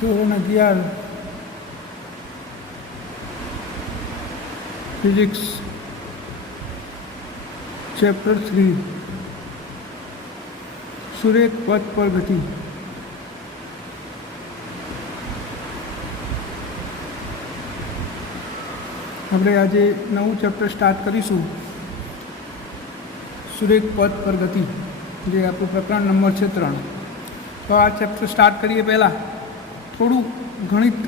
ધોરણ 11 physics chapter 3 સુરેખ પથ પર ગતિ। આપણે આજે નવું ચેપ્ટર સ્ટાર્ટ કરીશું, સુરેખ પથ પર ગતિ, જે આપણું પ્રકરણ નંબર છે 3। તો આ ચેપ્ટર સ્ટાર્ટ કરીએ પહેલાં થોડું ગણિત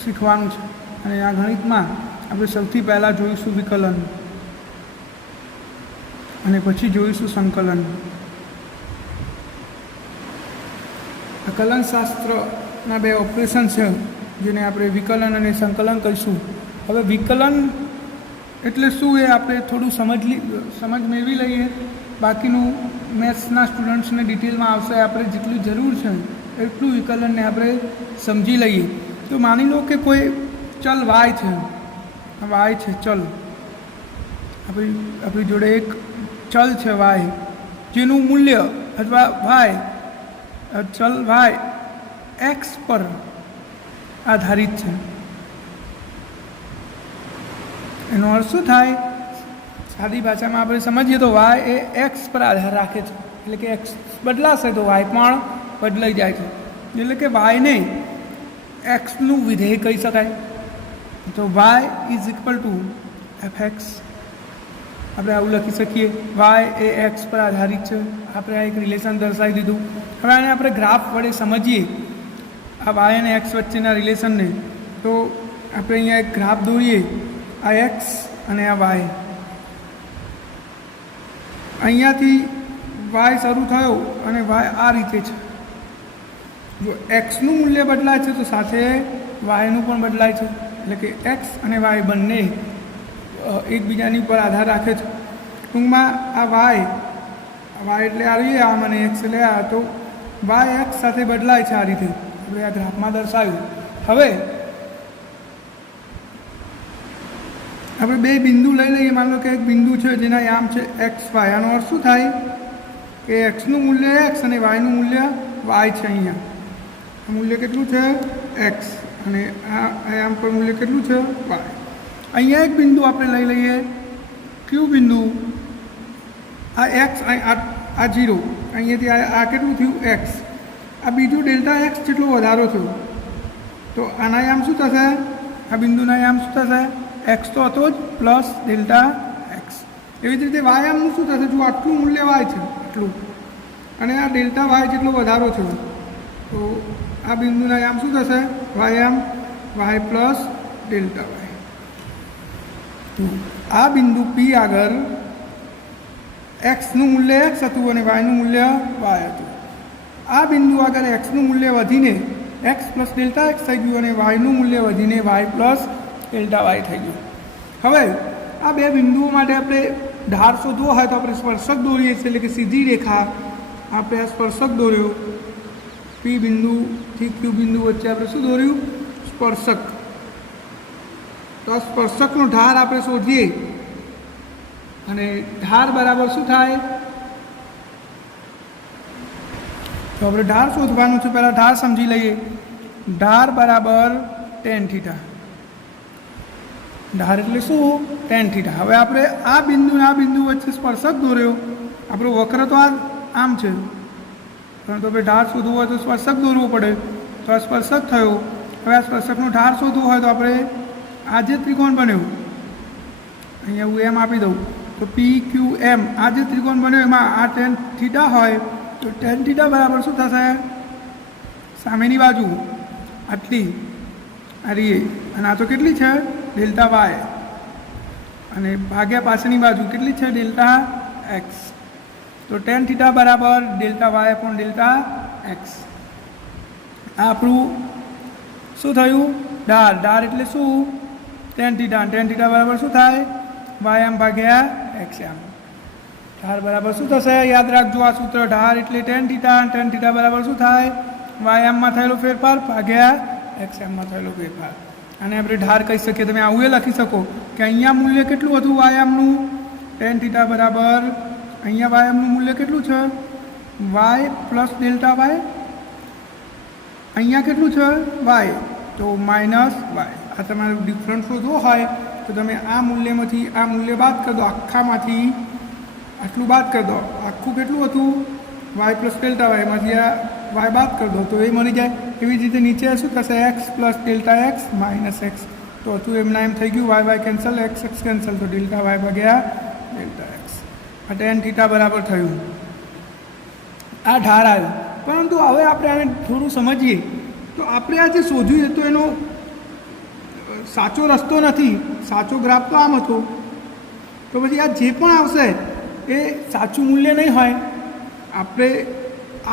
શીખવાનું છે, અને આ ગણિતમાં આપણે સૌથી પહેલાં જોઈશું વિકલન, અને પછી જોઈશું સંકલન। આ કલનશાસ્ત્રના બે ઓપરેશન છે, જેને આપણે વિકલન અને સંકલન કહીશું। હવે વિકલન એટલે શું એ આપણે થોડું સમજ મેળવી લઈએ, બાકીનું મેથ્સના સ્ટુડન્ટ્સને ડિટેલમાં આવશે। આપણે જેટલું જરૂર છે એટલું વિકલનને આપણે સમજી લઈએ। તો માની લો કે કોઈ ચલ વાય છે, ચલ આપણી જોડે એક ચલ છે વાય, જેનું મૂલ્ય અથવા વાય ચલ વાય એક્સ પર આધારિત છે। એનો અર્થ શું થાય? સાદી ભાષામાં આપણે સમજીએ તો વાય એ એક્સ પર આધાર રાખે છે, એટલે કે એક્સ બદલાશે તો વાય પણ બદલાઈ જાય છે। એટલે કે વાયને એક્સનું વિધેય કહી શકાય। તો y is equal to f x, આપણે આવું લખી શકીએ। વાય એ એક્સ પર આધારિત છે, આપણે આ એક રિલેશન દર્શાવી દીધું। હવે આને આપણે ગ્રાફ વડે સમજીએ, આ વાય અને એક્સ વચ્ચેના રિલેશનને। તો આપણે અહીંયા એક ગ્રાફ દોરીએ, આ એક્સ અને આ વાય। અહીંયાથી વાય શરૂ થયો અને વાય આ રીતે છે। જો એક્સનું મૂલ્ય બદલાય છે તો સાથે વાયનું પણ બદલાય છે, એટલે કે એક્સ અને વાય બંને એકબીજાની ઉપર આધાર રાખે છે। ટૂંકમાં આ વાય એટલે આ રીતે, આમ અને એક્સ એટલે આ, તો વાય એક્સ સાથે બદલાય છે, આ રીતે આપણે આ ગ્રાફમાં દર્શાવ્યું। હવે આપણે બે બિંદુ લઈ લઈએ, માની લો કે એક બિંદુ છે જેના યામ છે એક્સ વાય। આનો અર્થ શું થાય કે એક્સનું મૂલ્ય એક્સ અને વાયનું મૂલ્ય વાય છે। અહીંયા મૂલ્ય કેટલું છે? એક્સ, અને આ યામ પર મૂલ્ય કેટલું છે? વાય। અહીંયા એક બિંદુ આપણે લઈ લઈએ, ક્યુ બિંદુ, આ એક્સ, આ 0, અહીંયાથી આ કેટલું થયું? એક્સ। આ બીજું ડેલ્ટા એક્સ જેટલો વધારો થયો, તો આના યામ શું થશે? આ બિંદુના યામ શું થશે? એક્સ તો હતો જ પ્લસ ડેલ્ટા એક્સ। એવી જ રીતે વાયામનું શું થશે? જો આટલું મૂલ્ય વાય છે આટલું, અને આ ડેલ્ટા વાય જેટલો વધારો થયો, તો આ બિંદુના યામ શું થશે? વાયામ વાય પ્લસ ડેલ્ટા વાય। તો આ બિંદુ પી આગળ એક્સનું મૂલ્ય એક્સ હતું અને વાયનું મૂલ્ય વાય હતું। આ બિંદુ આગળ એક્સનું મૂલ્ય વધીને એક્સ પ્લસ ડેલ્ટા એક્સ થઈ ગયું, અને વાયનું મૂલ્ય વધીને વાય પ્લસ ડેલ્ટા વાય થઈ ગયું। હવે આ બે બિંદુઓ માટે આપણે ધાર શોધવો હોય તો આપણે સ્પર્શક દોરીએ છીએ, એટલે કે સીધી રેખા। આપણે આ સ્પર્શક દોર્યો, પી બિંદુથી ક્યુ બિંદુ વચ્ચે આપણે શું દોર્યું? સ્પર્શક। તો આ સ્પર્શકનો ધાર આપણે શોધીએ, અને ધાર બરાબર શું થાય? તો આપણે ધાર શોધવાનું છે, પહેલાં ધાર સમજી લઈએ। ધાર બરાબર tan થીટા। ધાર એટલે શું? tan theta. હવે આપણે આ બિંદુ અને આ બિંદુ વચ્ચે સ્પર્શક દોર્યો, આપણો વક્ર તો આમ છે, પરંતુ આપણે ધાર શોધવું હોય તો સ્પર્શક દોરવો પડે, તો આ સ્પર્શક થયો। હવે આ સ્પર્શકનો ધાર શોધવો હોય તો આપણે આ જે ત્રિકોણ બન્યો, અહીંયા હું એમ આપી દઉં, તો પી ક્યુ એમ, આ જે ત્રિકોણ બન્યો એમાં આ tan થીટા હોય, તો tan થીટા બરાબર શું થશે? સામેની બાજુ આટલી આ રીએ, અને આ તો કેટલી છે? ડેલ્ટા વાય, અને ભાગ્યા પાછળની બાજુ કેટલી છે? Delta x. તો tan થીટા બરાબર delta y upon delta x. આ આપણું શું થયું? ધાર એટલે શું? tan થીટા બરાબર શું થાય? વાય ભાગ્યા એક્સ એમ। ધાર બરાબર શું થશે? યાદ રાખજો આ સૂત્ર, ધાર એટલે tan થીટા બરાબર શું થાય? વાયામમાં થયેલો ફેરફાર ભાગ્યા એક્સ એમમાં થયેલો ફેરફાર। અને આપણે ધાર કહી શકીએ। તમે આવું લખી શકો કે અહીંયા મૂલ્ય કેટલું હતું વાયામનું? tan થીટા બરાબર, અહીંયા વાયામનું મૂલ્ય કેટલું છે? વાય પ્લસ ડેલ્ટા વાય, અહીંયા કેટલું છે વાય, તો માઇનસ વાય. આ તમારે ડિફરન્સ શોધવો હોય તો તમે આ મૂલ્યમાંથી આ મૂલ્ય બાદ કરી દો, આખામાંથી આટલું બાદ કરી દો. આખું કેટલું હતું વાય પ્લસ ડેલ્ટા વાયમાંથી આ વાય બાદ કરી દો તો એ મળી જાય. એવી જ રીતે નીચે શું થશે x plus delta x minus x, તો હતું એમના એમ થઈ ગયું y y cancel, x x cancel, તો ડેલ્ટા વાય ભાગ્યા ડેલ્ટા એક્સ. આ ટેન થીટા બરાબર થયું. આ ઢાર આવ્યું. પરંતુ હવે આપણે આને થોડું સમજીએ તો આપણે આ જે શોધ્યું તો એનો સાચો રસ્તો નથી, સાચો ગ્રાફ તો આમ હતો. તો પછી આ જે પણ આવશે એ સાચું મૂલ્ય નહીં હોય. આપણે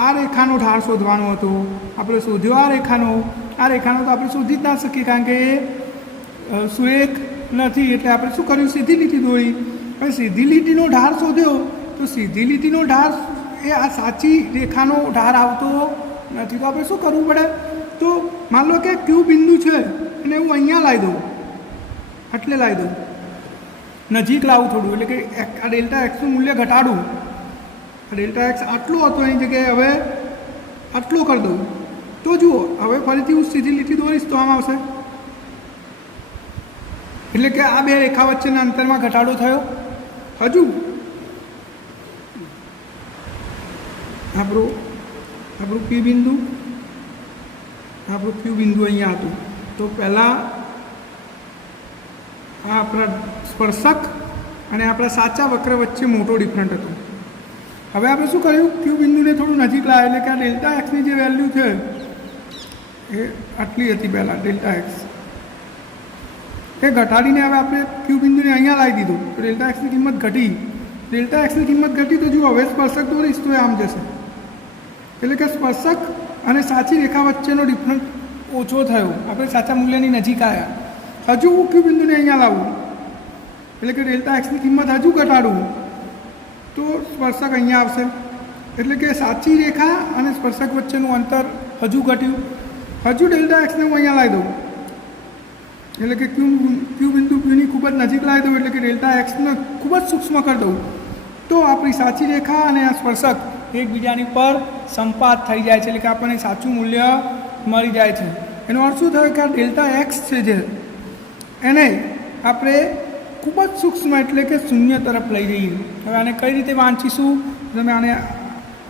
આ રેખાનો ઢાળ શોધવાનો હતો, આપણે શોધ્યો આ રેખાનો તો આપણે શોધી જ ના શકીએ કારણ કે એ સુરેખ નથી. એટલે આપણે શું કર્યું, સીધી લીટી દોરી. હવે સીધી લીટીનો ઢાળ શોધ્યો તો સીધી લીટીનો ઢાળ એ આ સાચી રેખાનો ઢાળ આવતો નથી. તો આપણે શું કરવું પડે, તો માન લો કે ક્યુ બિંદુ છે અને હું અહીંયા લાવી દઉં, આટલે લાવી દઉં, નજીક લાવું થોડું, એટલે કે આ ડેલ્ટા એક્સનું મૂલ્ય ઘટાડું. આ ડેલ્ટા એક્સ આટલો હતો એની જગ્યાએ હવે આટલો કરી દઉં. તો જુઓ હવે ફરીથી હું સીધી લીટી દોરીશ તો આમ આવશે. એટલે કે આ બે રેખા વચ્ચેના અંતરમાં ઘટાડો થયો. હજુ આપણું પી બિંદુ અહીંયા હતું. તો પહેલાં આ આપણા સ્પર્શક અને આપણા સાચા વક્ર વચ્ચે મોટો ડિફરન્ટ હતો. હવે આપણે શું કર્યું, ક્યુ બિંદુને થોડું નજીક લાવે, એટલે કે આ ડેલ્ટા એક્સની જે વેલ્યુ છે એ આટલી હતી પહેલાં ડેલ્ટા એક્સ, એ ઘટાડીને હવે આપણે ક્યુ બિંદુને અહીંયા લાવી દીધું તો ડેલ્ટા એક્સની કિંમત ઘટી. ડેલ્ટા એક્સની કિંમત ઘટી તો જુઓ હવે સ્પર્શક દોરીશ તો એ આમ જશે. એટલે કે સ્પર્શક અને સાચી રેખા વચ્ચેનો ડિફરન્સ ઓછો થયો, આપણે સાચા મૂલ્યની નજીક આવ્યા. હજુ હું ક્યુ બિંદુને અહીંયા લાવું એટલે કે ડેલ્ટા એક્સની કિંમત હજુ ઘટાડું તો સ્પર્શક અહીંયા આવશે. એટલે કે સાચી રેખા અને સ્પર્શક વચ્ચેનું અંતર હજુ ઘટ્યું. હજુ ડેલ્ટા એક્સને હું અહીંયા લાવી દઉં એટલે કે ક્યુ બિંદુ ક્યુની ખૂબ જ નજીક લાવી દઉં, એટલે કે ડેલ્ટા એક્સને ખૂબ જ સૂક્ષ્મ કરી દઉં તો આપણી સાચી રેખા અને આ સ્પર્શક એકબીજાની પર સંપાત થઈ જાય છે. એટલે કે આપણને સાચું મૂલ્ય મળી જાય છે. એનો અર્થ શું થયો કે આ ડેલ્ટા એક્સ છે જે એને આપણે ખૂબ જ સૂક્ષ્મ એટલે કે શૂન્ય તરફ લઈ જઈએ. હવે આને કઈ રીતે વાંચીશું, તમે આને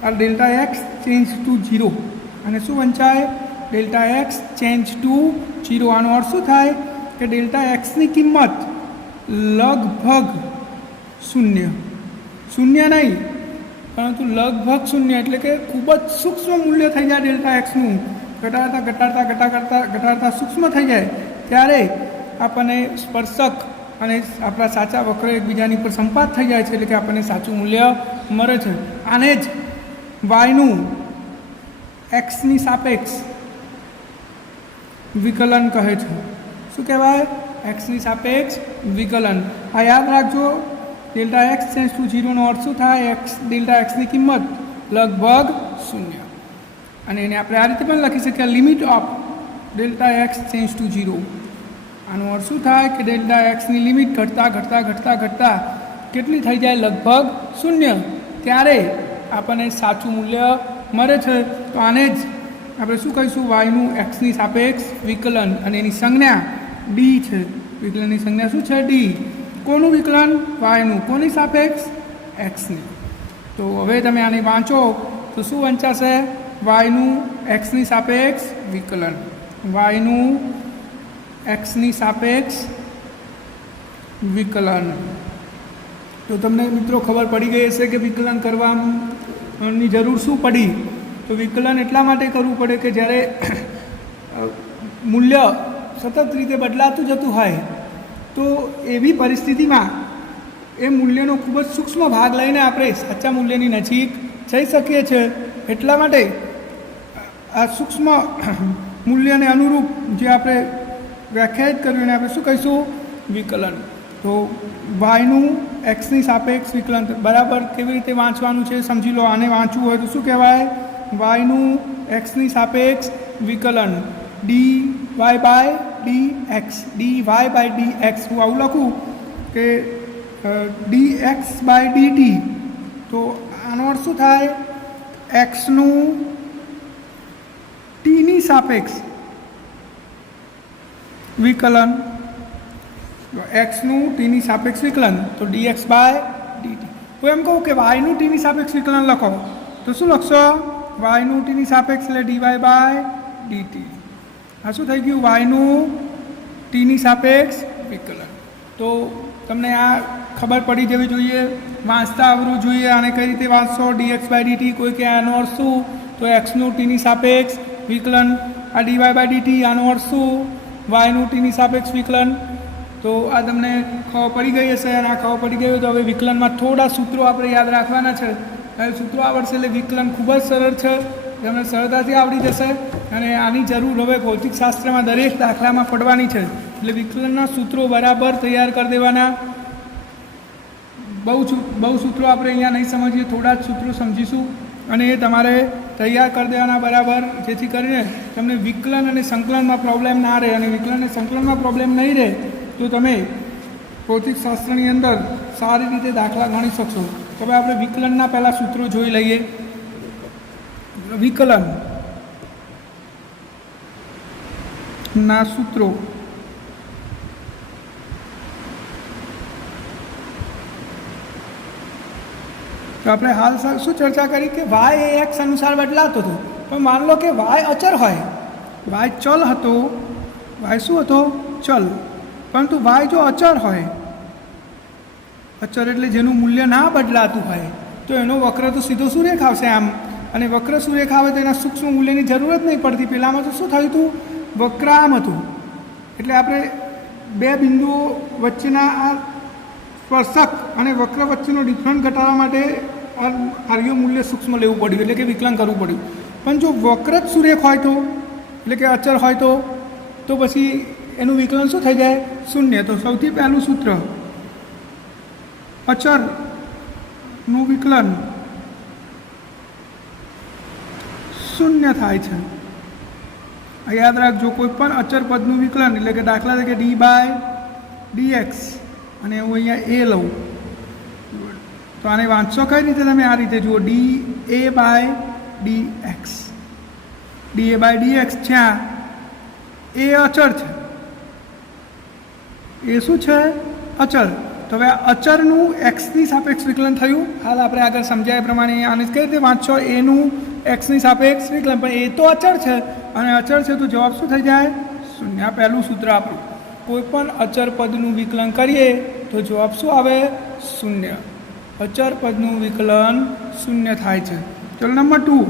આ ડેલ્ટા એક્સ ચેન્જ ટુ 0 અને શું વંચાય ડેલ્ટા એક્સ ચેન્જ ટુ 0. આનો અર્થ શું થાય કે ડેલ્ટા એક્સની કિંમત લગભગ શૂન્ય નહીં પરંતુ લગભગ શૂન્ય, એટલે કે ખૂબ જ સૂક્ષ્મ મૂલ્ય થઈ જાય ડેલ્ટા એક્સનું. ઘટાડતા સૂક્ષ્મ થઈ જાય ત્યારે આપણને સ્પર્શક અને આપણા સાચા વક્ર એકબીજાની પર સંપાત થઈ જાય છે. એટલે કે આપણને સાચું મૂલ્ય મળે છે. આને જ વાયનું એક્સની સાપેક્ષ વિકલન કહે છે. શું કહેવાય, એક્સની સાપેક્ષ વિકલન. આ યાદ રાખજો, ડેલ્ટા એક્સ ચેન્જ ટુ 0નો અર્થ શું થાય, ડેલ્ટા એક્સની કિંમત લગભગ શૂન્ય. અને એને આપણે આ રીતે પણ લખી શકીએ limit of delta x change to 0. આનો અર્થ શું થાય કે ડેલ્ટા એક્સની લિમિટ ઘટતા કેટલી થઈ જાય, લગભગ શૂન્ય. ત્યારે આપણને સાચું મૂલ્ય મળે છે. તો આને જ આપણે શું કહીશું, વાયનું એક્સની સાપેક્ષ વિકલન. અને એની સંજ્ઞા ડી છે. વિકલનની સંજ્ઞા શું છે, ડી. કોનું વિકલન, વાયનું. કોની સાપેક્ષ, એક્સની. તો હવે તમે આને વાંચો તો શું વંચાશે, વાયનું એક્સની સાપેક્ષ વિકલન. વાયનું એક્સની સાપેક્ષ વિકલન. તો તમને મિત્રો ખબર પડી ગઈ હશે કે વિકલન કરવાની જરૂર શું પડી. તો વિકલન એટલા માટે કરવું પડે કે જ્યારે મૂલ્ય સતત રીતે બદલાતું જતું હોય તો એવી પરિસ્થિતિમાં એ મૂલ્યનો ખૂબ જ સૂક્ષ્મ ભાગ લઈને આપણે સાચા મૂલ્યની નજીક જઈ શકીએ છીએ. એટલા માટે આ સૂક્ષ્મ મૂલ્યને અનુરૂપ જે આપણે વ્યાખ્યાયિત કર્યું એને આપણે શું કહીશું, વિકલન. તો વાયનું એક્સની સાપેક્ષ વિકલન બરાબર કેવી રીતે વાંચવાનું છે સમજી લો. આને વાંચવું હોય તો શું કહેવાય, વાયનું એક્સની સાપેક્ષ વિકલન d y by d x. D y by d x. હું આવું લખું કે d x by d t. તો આનો અર્થ શું થાય, એક્સનું ટીની સાપેક્ષ વિકલન, એક્સનું ટીની સાપેક્ષ વિકલન તો dx બાય dt. હું એમ કહું કે વાયનું ટીની સાપેક્ષ વિકલન લખો તો શું લખશો? વાયનું ટીની સાપેક્ષ એટલે dy બાય dt. આ શું થઈ ગયું? વાયનું ટીની સાપેક્ષ વિકલન. તો તમને આ ખબર પડી જવી જોઈએ, વાંચતા આવડવું જોઈએ. આને કઈ રીતે વાંચશો? dx by dt. કોઈ કે આનો અર્થ શું? તો એક્સનું ટીની સાપેક્ષ વિકલન, આ dy બાય dt. આનો અર્થ શું? વાયનું ટીની સાપેક્ષ વિકલન. તો આ તમને ખબર પડી ગઈ હશે, અને આ ખબર પડી ગયું તો હવે વિકલનમાં થોડા સૂત્રો આપણે યાદ રાખવાના છે. હવે સૂત્રો આવડશે એટલે વિકલન ખૂબ જ સરળ છે, તમને સરળતાથી આવડી જશે. અને આની જરૂર હવે ભૌતિકશાસ્ત્રમાં દરેક દાખલામાં પડવાની છે, એટલે વિકલનના સૂત્રો બરાબર તૈયાર કરી દેવાના. બહુ સૂત્રો આપણે અહીંયા નહીં સમજીએ, થોડા જ સૂત્રો સમજીશું અને એ તમારે તૈયાર કરી દેવાના બરાબર, જેથી કરીને તમને વિકલન અને સંકલનમાં પ્રોબ્લેમ ના રહે. અને વિકલન અને સંકલનમાં પ્રોબ્લેમ નહીં રહે તો તમે ભૌતિકશાસ્ત્રની અંદર સારી રીતે દાખલા ગણી શકશો. હવે આપણે વિકલનના પહેલાં સૂત્રો જોઈ લઈએ. વિકલન ના સૂત્રો. તો આપણે હાલ શું ચર્ચા કરી કે વાય એ એક્સ અનુસાર બદલાતો હતો, પણ માન લો કે વાય અચર હોય, વાય ચલ હતો, વાય શું હતો? ચલ. પરંતુ વાય જો અચર હોય, અચર એટલે જેનું મૂલ્ય ના બદલાતું હોય, તો એનો વક્ર તો સીધો સુરેખ આવશે આમ. અને વક્ર સુરેખ આવે તો એના સૂક્ષ્મ મૂલ્યની જરૂર જ નહીં પડતી. પહેલાંમાં તો શું થયું હતું? વક્ર આમ હતું, એટલે આપણે બે બિંદુઓ વચ્ચેના આ સ્પર્શક અને વક્ર વચ્ચેનો ડિફરન્સ ઘટાડવા માટે આર્ય મૂલ્ય સૂક્ષ્મ લેવું પડ્યું, એટલે કે વિકલન કરવું પડ્યું. પણ જો વક્ર જ સુરેખ હોય તો, એટલે કે અચર હોય તો પછી એનું વિકલન શું થઈ જાય? શૂન્ય. તો સૌથી પહેલું સૂત્ર અચરનું વિકલન શૂન્ય થાય છે. યાદ રાખજો, કોઈ પણ અચર પદનું વિકલન એટલે કે દાખલા તરીકે ડી બાય dx અને હું અહીંયા એ લઉં તો આને વાંચશો કઈ રીતે? તમે આ રીતે જુઓ, da by dx. da by dx જ્યાં એ અચર છે, એ શું છે? અચર. તો હવે અચરનું એક્સની સાપેક્ષ વિકલન થયું. હાલ આપણે આગળ સમજાય પ્રમાણે આને કઈ રીતે વાંચશો? એનું એક્સની સાપેક્ષ વિકલન, પણ એ તો અચર છે અને અચર છે તો જવાબ શું થઈ જાય? શૂન્ય. આ પહેલું સૂત્ર આપણું. કોઈ પણ અચર પદનું વિકલન કરીએ તો જવાબ શું આવે? શૂન્ય. અચર પદનું વિકલન શૂન્ય થાય છે. ચલો number 2,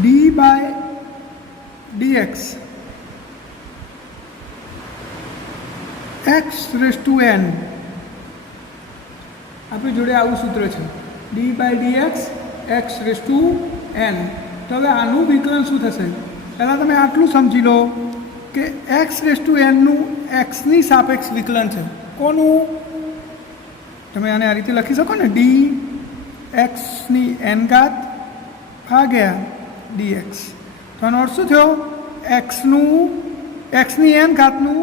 d by dx x raise to n. આપણી જોડે આવું સૂત્ર છે, d by dx x raise to n. તો હવે આનું વિકલન શું થશે? પહેલાં તમે આટલું સમજી લો કે એક્સ રેઝ ટુ એનનું એક્સની સાપેક્ષ વિકલન છે. કોનું? તમે આને આ રીતે લખી શકો ને, ડી એક્સની એન ઘાત ભાગ્યા dx. તો આનો અર્થ શું થયો? એક્સની એન ઘાતનું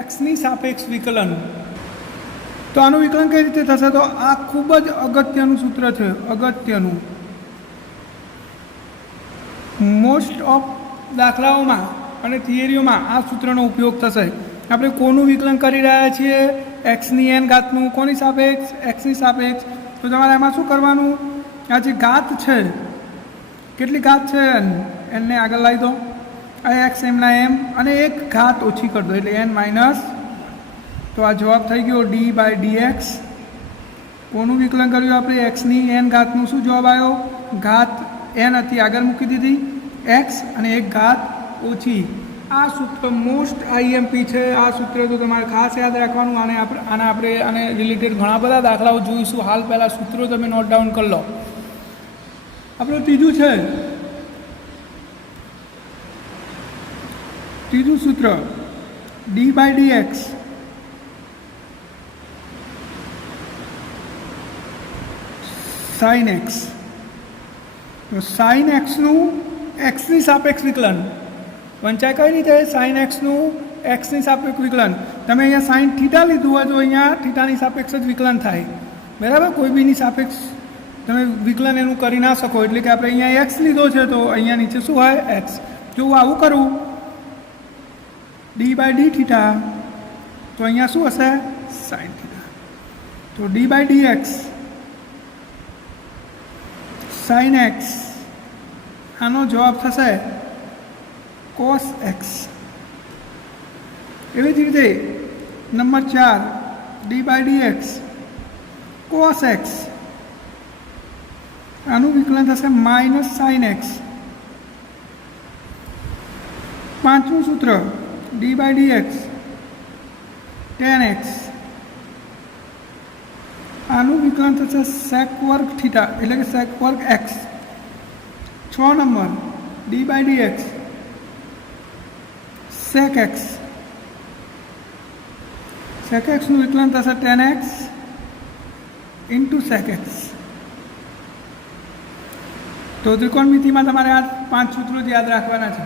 એક્સની સાપેક્ષ વિકલન. તો આનું વિકલન કઈ રીતે થશે? તો આ ખૂબ જ અગત્યનું સૂત્ર છે, અગત્યનું. મોસ્ટ ઓફ દાખલાઓમાં અને થિયરીઓમાં આ સૂત્રનો ઉપયોગ થશે. આપણે કોનું વિકલન કરી રહ્યા છીએ? એક્સની એન ઘાતનું. કોની સાપેક્ષ? એક્સની સાપેક્ષ. તો તમારે એમાં શું કરવાનું? આ જે ઘાત છે, કેટલી ઘાત છે? એનને આગળ લાવી દો, આ એક્સ એમના એમ, અને એક ઘાત ઓછી કરી દો એટલે n માઇનસ. તો આ જવાબ થઈ ગયો ડી બાય dx. કોનું વિકલન કર્યું આપણે? એક્સની એન ઘાતનું. શું જવાબ આવ્યો? ઘાત એન હતી, આગળ મૂકી દીધી એક્સ અને એક ઘાત ઓછી. આ સૂત્ર મોસ્ટ આઈએમપી છે. આ સૂત્ર તો તમારે ખાસ યાદ રાખવાનું. આને રિલેટેડ ઘણા બધા દાખલાઓ જોઈશું. હાલ પહેલાં સૂત્રો તમે નોટ ડાઉન કરી લો. આપણું ત્રીજું સૂત્ર d by dx sine x. તો સાઇન એક્સનું એક્સની સાપેક્ષ વિકલન વંચાય કઈ રીતે? સાઇન એક્સનું એક્સની સાપેક્ષ વિકલન. તમે અહીંયા સાઇન થીટા લીધું હોય તો અહીંયા થીટાની સાપેક્ષ જ વિકલન થાય, બરાબર? કોઈ બીની સાપેક્ષ તમે વિકલન એનું કરી ના શકો, એટલે કે આપણે અહીંયા એક્સ લીધો છે તો અહીંયા નીચે શું હોય એક્સ. જો હું આવું કરું ડી બાય ડી થીટા તો અહીંયા શું હશે સાઇન થીટા. તો d by d x sine x, આનો જવાબ થશે કોસ એક્સ. એવી જ રીતે number 4 d by d x cos x, આનું વિકલન થશે માઇનસ સાઇન એક્સ. 5મું સૂત્ર d by d x tan x, આનું વિકલન થશે સેક વર્ગ થીટા એટલે કે સેક વર્ગ x. 6 number d by d x sec x, sec એક્સનું વિકલન થશે tan x into sec x. તો ત્રિકોણમિતિમાં તમારે આ 5 સૂત્રો જ યાદ રાખવાના છે.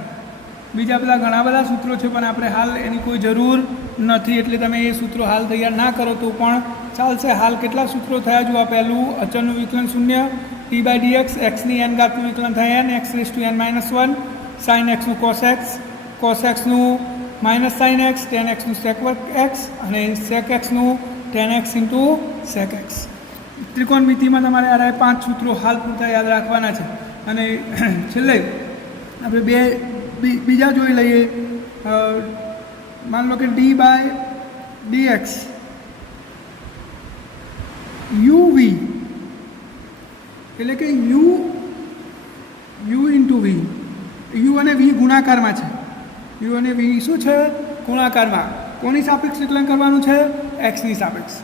બીજા બધા ઘણા બધા સૂત્રો છે પણ આપણે હાલ એની કોઈ જરૂર નથી, એટલે તમે એ સૂત્રો હાલ તૈયાર ના કરો તો પણ ચાલશે. હાલ કેટલા સૂત્રો થયા જો આ પહેલું અચળનું વિકલન 0, ટી બાય ડી એક્સ એક્સની એન ઘાતનું વિકલન થાય n, x raise to n minus 1, sine એક્સનું કોસ એક્સનું માઇનસ સાઇન એક્સ, ટેન એક્સનું સેક વર્ગ એક્સ અને સેક એક્સનું tan x into sec x. ત્રિકોણમિતિમાં તમારે આ 5 સૂત્રો હાલ પૂરતા યાદ રાખવાના છે. અને છેલ્લે આપણે બીજા જોઈ લઈએ. માન લો કે d by d x u v એટલે કે યુ ઇન્ટુ વી, યુ અને વી ગુણાકારમાં છે. યુ અને વી શું છે ગુણાકારમાં. કોની સાપેક્ષ વિકલન કરવાનું છે એક્સની સાપેક્ષ.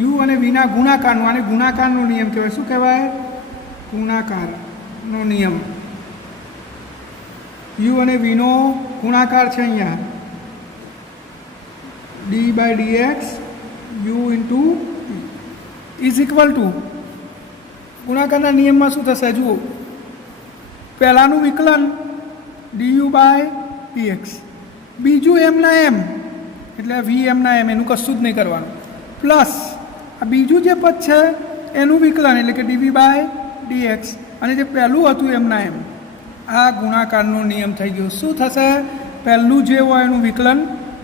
યુ અને વીના ગુણાકારનું, આને ગુણાકારનો નિયમ કહેવાય. શું કહેવાય ગુણાકારનો નિયમ. યુ અને વીનો ગુણાકાર છે અહીંયા d by d x u into is equal to, ગુણાકારના નિયમમાં શું થશે જુઓ, પહેલાંનું વિકલન d u by d x, બીજું એમના એમ એટલે વી એમના એમ, એનું કશું જ નહીં કરવાનું, પ્લસ આ બીજું જે પદ છે એનું વિકલન એટલે કે ડીવી બાય ડી એક્સ, અને જે પહેલું હતું એમના એમ. આ ગુણાકારનો નિયમ થઈ ગયો. શું થશે પહેલું જે હોય એનું વિકલન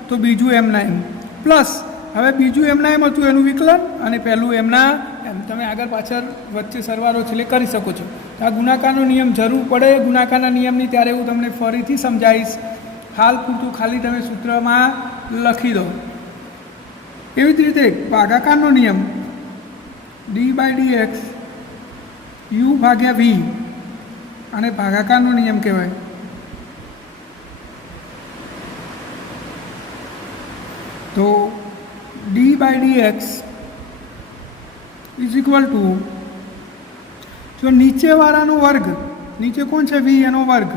તો બીજું એમના એમ, પ્લસ હવે બીજું એમના એમ હતું એનું વિકલન અને પહેલું એમના એમ. તમે આગળ પાછળ વચ્ચે સરવાળો છેલ્લે કરી શકો છો. આ ગુણાકારનો નિયમ જરૂર પડે ગુણાકારના નિયમની ત્યારે હું તમને ફરીથી સમજાવીશ. હાલ પૂરતું ખાલી તમે સૂત્રમાં લખી દો. એવી જ રીતે ભાગાકારનો નિયમ d by d x u ભાગ્યા વી, અને ભાગાકારનો નિયમ કહેવાય. તો d by d x is equal to, જો નીચેવાળાનો વર્ગ, નીચે કોણ છે વી એનો વર્ગ,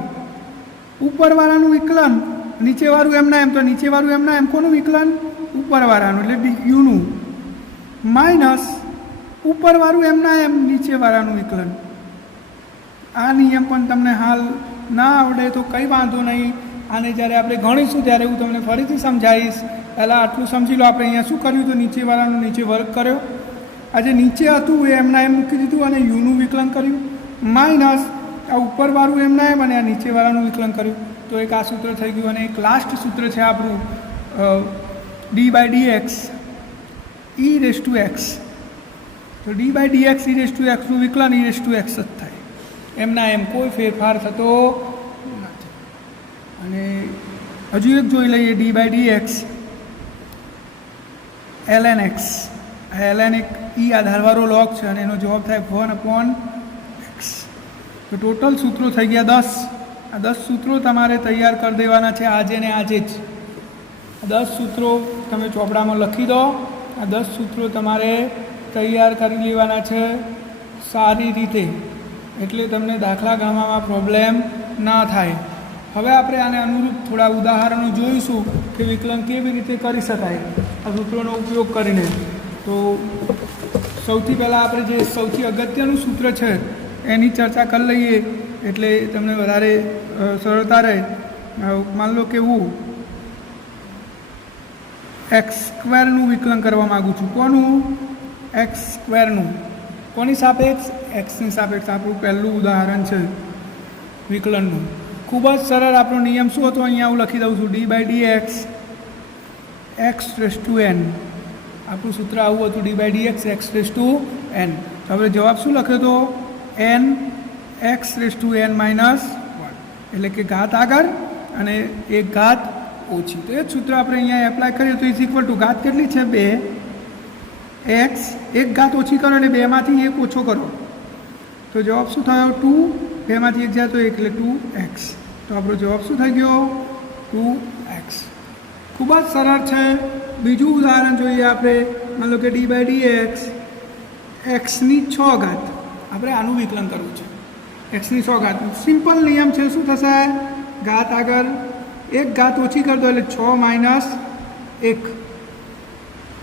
ઉપરવાળાનું વિકલન, નીચેવાળું એમના એમ તો નીચેવાળું એમના એમ કોનું વિકલન ઉપરવાળાનું એટલે યુનું, માઇનસ ઉપરવાળું એમના એમ નીચેવાળાનું વિકલન. આ નિયમ પણ તમને હાલ ના આવડે તો કંઈ વાંધો નહીં. આને જ્યારે આપણે ગણીશું ત્યારે હું તમને ફરીથી સમજાવીશ. પહેલાં આટલું સમજી લો. આપણે અહીંયા શું કર્યું તો નીચેવાળાનું નીચે વર્ગ કર્યો, આ જે નીચે હતું એ એમના એમ મૂકી દીધું અને યુનું વિકલન કર્યું, માઇનસ આ ઉપરવાળું એમના એમ અને આ નીચેવાળાનું વિકલન કર્યું. તો એક આ સૂત્ર થઈ ગયું. અને એક લાસ્ટ સૂત્ર છે આપણું d by d x e raise to x. તો d by d x e raise to એક્સનું વિકલન ઈ રેસ ટુ એક્સ જ થાય, એમના એમ કોઈ ફેરફાર થતો નથી. અને હજુ એક જોઈ લઈએ d by d x l n x. આ એલ એન એક ઈ આધારવાળો લોગ છે અને એનો જવાબ થાય 1/x. તો ટોટલ સૂત્રો થઈ ગયા 10. આ 10 સૂત્રો તમારે તૈયાર કરી દેવાના છે આજે ને આજે જ. આ 10 સૂત્રો તમે ચોપડામાં લખી દો. આ 10 સૂત્રો તમારે તૈયાર કરી લેવાના છે સારી રીતે, એટલે તમને દાખલા ગણવામાં પ્રોબ્લેમ ના થાય. હવે આપણે આને અનુરૂપ થોડા ઉદાહરણો જોઈશું કે વિકલન કેવી રીતે કરી શકાય આ સૂત્રોનો ઉપયોગ કરીને. તો સૌથી પહેલાં આપણે જે સૌથી અગત્યનું સૂત્ર છે એની ચર્ચા કરી લઈએ એટલે તમને વધારે સરળતા રહે. માન લો કે હું એક્સ સ્ક્વેરનું વિકલન કરવા માગું છું. કોનું? એક્સ સ્ક્વેરનું. કોની સાપેક્ષ? એક્સની સાપેક્ષ. આપણું પહેલું ઉદાહરણ છે વિકલનનું. ખૂબ જ સરળ. આપણો નિયમ શું હતો? અહીંયા હું લખી દઉં છું, d/dx x⁴n. આપણું સૂત્ર આવું હતું, d/dx x⁴n. તો આપણે જવાબ શું લખ્યો હતો? n x⁴n -1, એટલે કે ઘાત આગળ અને એક ઘાત ઓછી. તો એ જ સૂત્ર આપણે અહીંયા એપ્લાય કરીએ તો ઇઝ ઇક્વલ ટુ ઘાત કેટલી છે? 2x. એક ઘાત ઓછી કરો એટલે 2માંથી 1 ઓછો કરો તો જવાબ શું થયો? 2. 2માંથી 1 જાય તો 1 એટલે 2x. તો આપણો જવાબ શું થઈ ગયો? 2x. ખૂબ જ સરળ છે. બીજું ઉદાહરણ જોઈએ આપણે. માની લો કે d/dx x⁴. આપણે આનું વિકલન કરવું છે. x⁴. સિમ્પલ નિયમ છે. શું થશે? ઘાત આગળ એક ઘાત ઓછી કરી દો એટલે 6 - 1.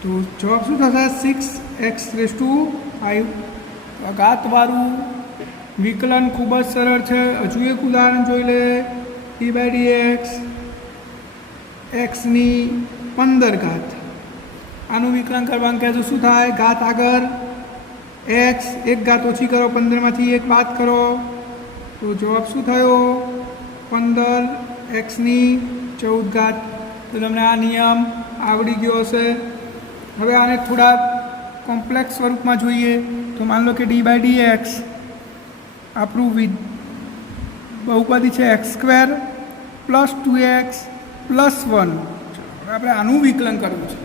તો જવાબ શું થશે? 6x⁵5. ઘાતવાળું વિકલન ખૂબ જ સરળ છે. હજુ એક ઉદાહરણ જોઈ લે. d/dx x⁻⁻. આનું વિકલન કરવાનું કહે તો શું થાય? ઘાત આગળ x એક ઘાત ઓછી કરો, 15માંથી 1 બાદ કરો તો જવાબ શું થયો? 15x⁴. તો તમને આ નિયમ આવડી ગયો હશે. હવે આને થોડા કોમ્પ્લેક્સ સ્વરૂપમાં જોઈએ તો માની લો કે d/dx આપણું બહુપદી છે x² + 2x + 1. હવે આપણે આનું વિકલન કરવું છે.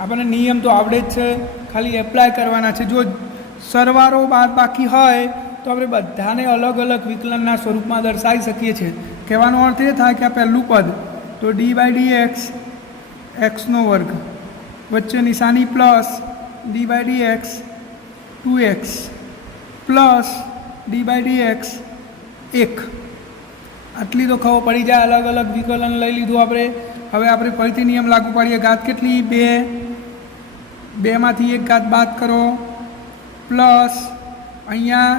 આપણને નિયમ તો આવડે જ છે, ખાલી એપ્લાય કરવાના છે. જો સરવાળો બાદબાકી હોય તો આપણે બધાને અલગ અલગ વિકલનના સ્વરૂપમાં દર્શાવી શકીએ છીએ. કહેવાનો અર્થ એ થાય કે આ પહેલું પદ તો d/dx x² વચ્ચે નિશાની plus d/dx 2x plus d/dx 1. આટલી તો ખબર પડી જાય. અલગ અલગ વિકલન લઈ લીધું આપણે. હવે આપણે ફરીથી નિયમ લાગુ પાડીએ. ઘાત કેટલી? 2. 2માંથી 1 ઘાત બાદ કરો પ્લસ અહીંયા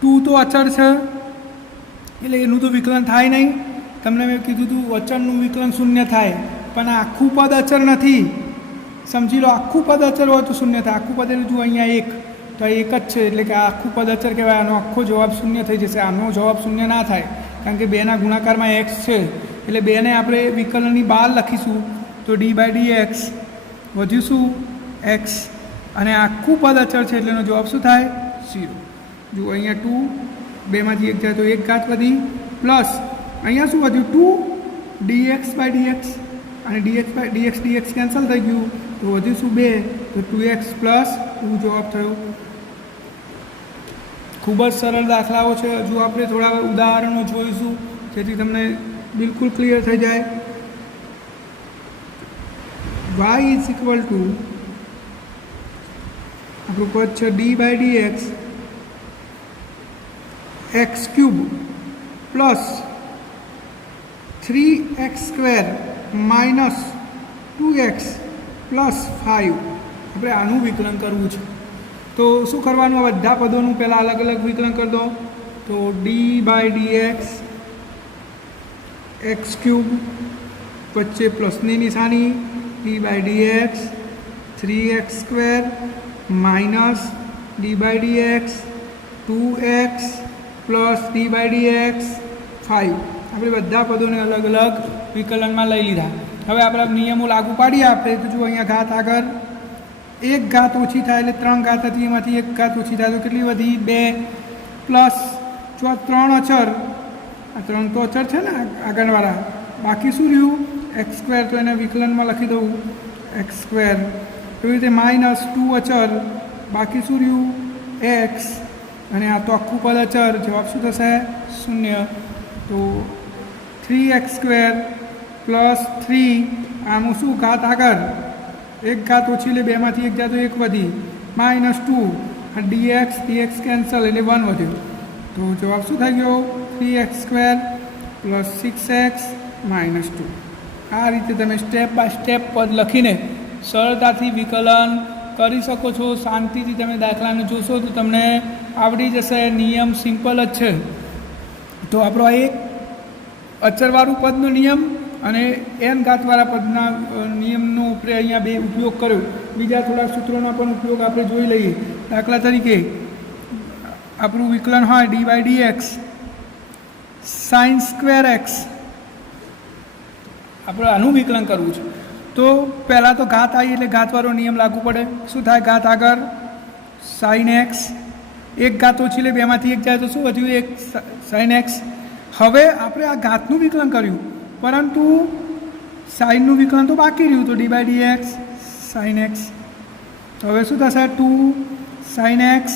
2 તો અચળ છે એટલે એનું તો વિકલન થાય નહીં. તમને મેં કીધું હતું અચળનું વિકલન શૂન્ય થાય, પણ આ આખું પદ અચળ નથી. સમજી લો, આખું પદ અચળ હોય તો શૂન્ય થાય. આખું પદ એટલે જુઓ અહીંયા 1 તો આ 1 જ છે એટલે કે આ આખું પદ અચળ કહેવાય. આનો આખો જવાબ શૂન્ય થઈ જશે. આનો જવાબ શૂન્ય ના થાય કારણ કે 2ના ગુણાકારમાં x છે એટલે 2ને આપણે વિકલનની બહાર લખીશું. તો d/dx વધ્યું શું? x અને આખું પદ અચળ છે એટલે એનો જવાબ શું થાય? 0. જુઓ અહીંયા 2, 2માંથી 1 જાય તો 1 ઘાત વધી પ્લસ અહીંયા શું વધ્યું? 2 dx/dx અને dx કેન્સલ થઈ ગયું તો વધ્યું શું? 2. તો 2x + 2 જવાબ થયો. ખૂબ જ સરળ દાખલાઓ છે. હજુ આપણે થોડા ઉદાહરણો જોઈશું જેથી તમને બિલકુલ ક્લિયર થઈ જાય. y = આપણું પદ છે d/dx x³ + 3x² - 2x + 5. આપણે આનું વિકલન કરવું છે. તો શું કરવાનું? આ બધા પદોનું પહેલાં અલગ અલગ વિકલન કરી દો. તો d/dx x³ વચ્ચે પ્લસની નિશાની d/dx 3x² - d/dx 2x + d/dx 5. આપણે બધા પદોને અલગ અલગ વિકલનમાં લઈ લીધા. હવે આપણે નિયમો લાગુ પાડીએ. આપણે તો જુઓ અહીંયા ઘાત આગળ એક ઘાત ઓછી થાય એટલે 3 ઘાત હતી, એમાંથી 1 ઘાત ઓછી થાય તો કેટલી વધી? 2 પ્લસ જો 3 અચળ, આ 3 તો અચળ છે ને આગળવાળા, બાકી શું રહ્યું? x². તો એને વિકલનમાં લખી દઉં x². એવી રીતે -2 અચળ, બાકી શું રહ્યું? x. અને આ તો આખું પદ અચળ. જવાબ શું થશે? 0. તો 3x² + 3 આનું શું? ઘાત આગળ એક ઘાત ઓછી એટલે 2માંથી 1 જાય તો 1 વધી -2 dx કેન્સલ એટલે 1 વધ્યું. તો જવાબ શું થઈ ગયો? 3x² + 6x - 2. આ રીતે તમે સ્ટેપ બાય સ્ટેપ પદ લખીને સરળતાથી વિકલન કરી શકો છો. શાંતિથી તમે દાખલાને જોશો તો તમને આવડી જશે. નિયમ સિમ્પલ જ છે. તો આપણો એક અચળવાળું પદનો નિયમ અને એન ઘાતવાળા પદના નિયમનો આપણે અહીંયા બે ઉપયોગ કર્યો. બીજા થોડા સૂત્રોનો પણ ઉપયોગ આપણે જોઈ લઈએ. દાખલા તરીકે આપણું વિકલન હોય d/dx sin સ્ક્વેર એક્સ. આપણે આનું વિકલન કરવું છે તો પહેલાં તો ઘાત આવી એટલે ઘાતવાળો નિયમ લાગુ પડે. શું થાય? ઘાત આગળ sin એક્સ, એક ઘાત ઓછી લે, બેમાંથી એક જાય તો શું વધ્યું? એક sin એક્સ. હવે આપણે આ ઘાતનું વિકલન કર્યું પરંતુ સાઇનનું વિકલન તો બાકી રહ્યું, તો d/dx sin એક્સ. તો હવે શું થશે? 2 sin એક્સ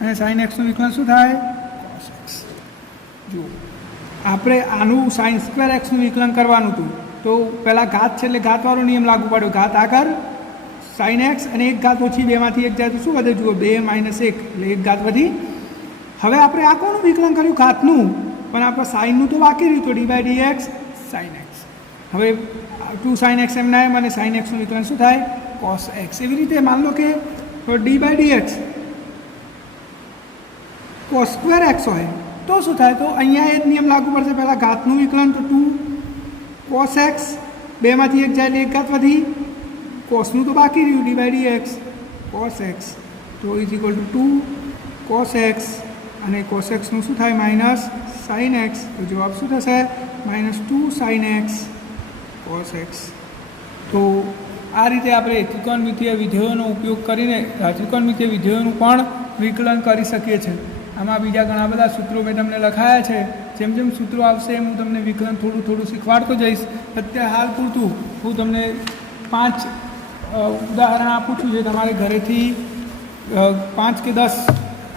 અને sin એક્સનું વિકલન શું થાય? cos x. જુઓ, આપણે આનું sin સ્ક્વેર એક્સનું વિકલન કરવાનું હતું તો પહેલાં ઘાત છે એટલે ઘાતવાળો નિયમ લાગુ પડ્યો. ઘાત આગળ sin એક્સ અને એક ઘાત ઓછી, બેમાંથી એક જાય તો શું વધે? જુઓ, 2 - 1 એટલે એક ઘાત વધી. હવે આપણે આ કોનું વિકલન કર્યું? ઘાતનું, પણ આપણે સાઇનનું તો બાકી રહ્યું, તો d/dx sin એક્સ. હવે 2 sin એક્સ એમના એમ અને sin એક્સનું વિકલન શું થાય? cos x. એવી રીતે માન લો કે d/dx cos સ્ક્વેર એક્સ હોય તો શું થાય? તો અહીંયા એ જ નિયમ લાગુ પડશે. પહેલાં ઘાતનું વિકલન તો 2 cos એક્સ, બેમાંથી એક જાય એટલે એક ઘાત વધી. કોસનું તો બાકી રહ્યું, d/dx cos એક્સ. તો is equal two 2 cos x અને cos એક્સનું શું થાય? Minus sin x. તો જવાબ શું થશે? -2 sin એક્સ cos એક્સ. તો આ રીતે આપણે ત્રિકોણમિતીય વિધેયોનો ઉપયોગ કરીને ત્રિકોણમિતીય વિધેયોનું પણ વિકલન કરી શકીએ છીએ. આમાં બીજા ઘણા બધા સૂત્રો મેં તમને લખાયા છે. જેમ જેમ સૂત્રો આવશે એમ હું તમને વિકલન થોડું થોડું શીખવાડતો જઈશ. અત્યારે હાલ પૂરતું હું તમને 5 ઉદાહરણ આપું છું જે તમારે ઘરેથી 5 કે 10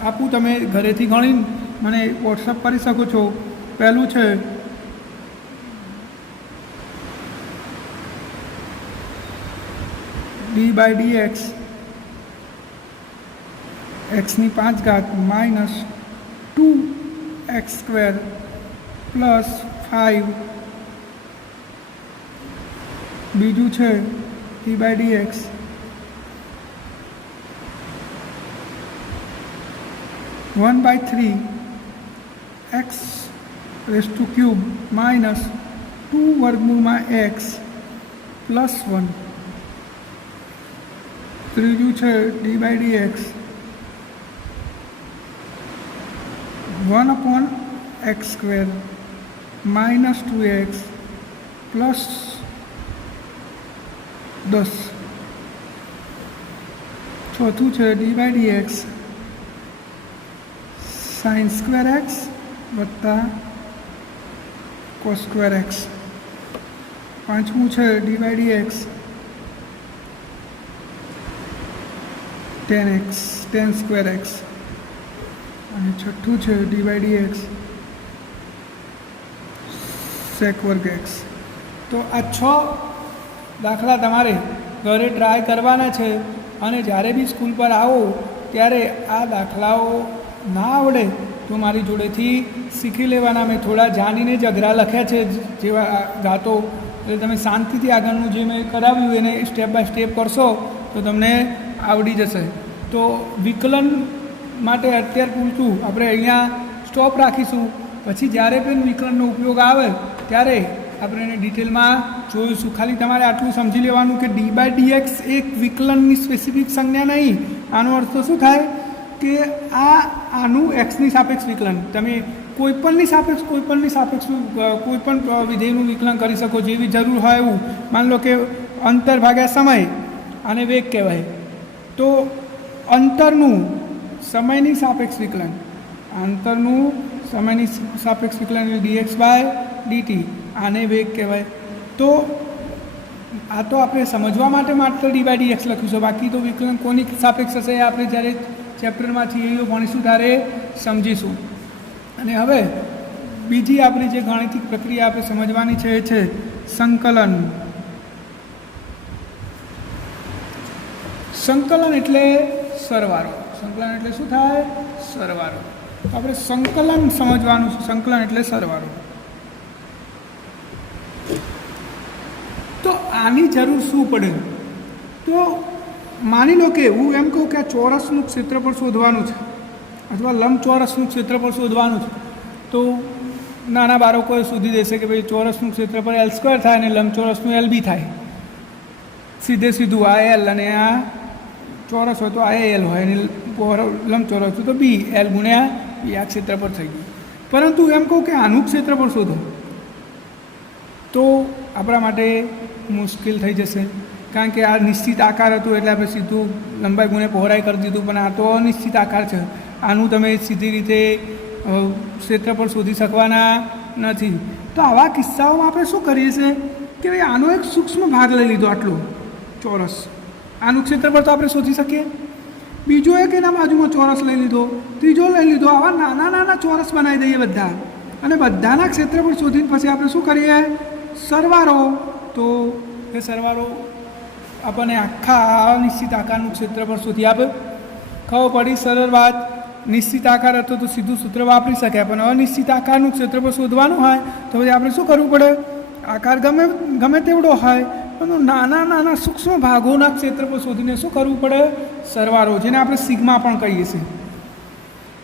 આપું, તમે ઘરેથી ગણી મને વોટ્સઅપ કરી શકો છો. પહેલું છે d/dx એક્સની 5 ઘાત -2x² +5. બીજું છે d/dx (1/3 x³ -2√x +1). ત્રીજું છે d/dx 1/x² -2x +10. ચોથું છે d/dx sin square x + cos square x. પાંચમું છે d/dx tan સ્ક્વેર એક્સ. અને છઠ્ઠું છે d/dx sec² એક્સ. તો આ 6 દાખલા તમારે ઘરે ટ્રાય કરવાના છે અને જ્યારે બી સ્કૂલ પર આવો ત્યારે આ દાખલાઓ ના આવડે તો મારી જોડેથી શીખી લેવાના. મેં થોડા જાણીને જ અઘરા લખ્યા છે જેવા ગાતો, એટલે તમે શાંતિથી આગળનું જે મેં કરાવ્યું એને સ્ટેપ બાય સ્ટેપ કરશો તો તમને આવડી જશે. તો વિકલન માટે અત્યાર પૂરતું આપણે અહીંયા સ્ટોપ રાખીશું. પછી જ્યારે પણ વિકલનનો ઉપયોગ આવે ત્યારે આપણે એને ડિટેલમાં જોઈશું. ખાલી તમારે આટલું સમજી લેવાનું કે d/dx એક વિકલનની સ્પેસિફિક સંજ્ઞા નહીં. આનો અર્થ તો શું થાય કે આનું એક્સની સાપેક્ષ વિકલન તમે કોઈપણની સાપેક્ષ કોઈપણ વિધેયનું વિકલન કરી શકો જેવી જરૂર હોય એવું. માન લો કે અંતર ભાગ્યા સમય, આને વેગ કહેવાય, તો અંતરનું સમયની સાપેક્ષ વિકલન, અંતરનું સમયની સાપેક્ષ વિકલન dx/dt, આને વેગ કહેવાય. તો આ તો આપણે સમજવા માટે માત્ર d/dx લખ્યું છે. બાકી તો વિકલન કોની સાપેક્ષ હશે એ આપણે જ્યારે ચેપ્ટરમાં થિયરીઓ ભણીશું ત્યારે સમજીશું. અને હવે બીજી આપણી જે ગાણિતિક પ્રક્રિયા આપણે સમજવાની છે એ છે સંકલન. સંકલન એટલે સરવાળો. સંકલન એટલે શું થાય? સરવાળો. તો આપણે સંકલન સમજવાનું છે. સંકલન એટલે સરવાળો. તો આની જરૂર શું પડે? તો માની લો કે હું એમ કહું કે આ ચોરસનું ક્ષેત્રફળ શોધવાનું છે અથવા લંબચોરસનું ક્ષેત્રફળ શોધવાનું છે. તો નાના બાળકો શોધી દેશે કે ભાઈ ચોરસનું ક્ષેત્રફળ L² થાય અને લંબચોરસનું LB થાય. સીધે સીધું આ L અને આ ચોરસ હોય તો આ L હોય અને લંબચોરસ હોય તો B, L ગુણ્યા B આ ક્ષેત્રફળ થઈ ગયું. પરંતુ એમ કહું કે આનું ક્ષેત્રફળ શોધો તો આપણા માટે મુશ્કેલ થઈ જશે, કારણ કે આ નિશ્ચિત આકાર હતો એટલે આપણે સીધું લંબાઈ ગુણ્યા પહોળાઈ કરી દીધું, પણ આ તો અનિશ્ચિત આકાર છે. આનું તમે સીધી રીતે ક્ષેત્રફળ શોધી શકવાના નથી. તો આવા કિસ્સાઓમાં આપણે શું કરીએ છીએ કે ભાઈ આનો એક સૂક્ષ્મ ભાગ લઈ લીધો, આટલો ચોરસ, આનું ક્ષેત્રફળ તો આપણે શોધી શકીએ. બીજો એક એના બાજુમાં ચોરસ લઈ લીધો, ત્રીજો લઈ લીધો, આવા નાના નાના ચોરસ બનાવી દઈએ બધા, અને બધાના ક્ષેત્રફળ શોધીને પછી આપણે શું કરીએ, સરવાળો. તો એ સરવાળો આપણને આખા અનિશ્ચિત આકારનું ક્ષેત્રફળ શોધી આપે. ખબર પડી? સરળ વાત. નિશ્ચિત આકાર હતો તો સીધું સૂત્ર વાપરી શક્યા, પણ અનિશ્ચિત આકારનું ક્ષેત્રફળ શોધવાનું હોય તો પછી આપણે શું કરવું પડે, આકાર ગમે તેવડો હોય પણ નાના નાના સૂક્ષ્મ ભાગોના ક્ષેત્રફળ શોધીને શું કરવું પડે, સરવાળો, જેને આપણે સિગ્મા પણ કહીએ છીએ.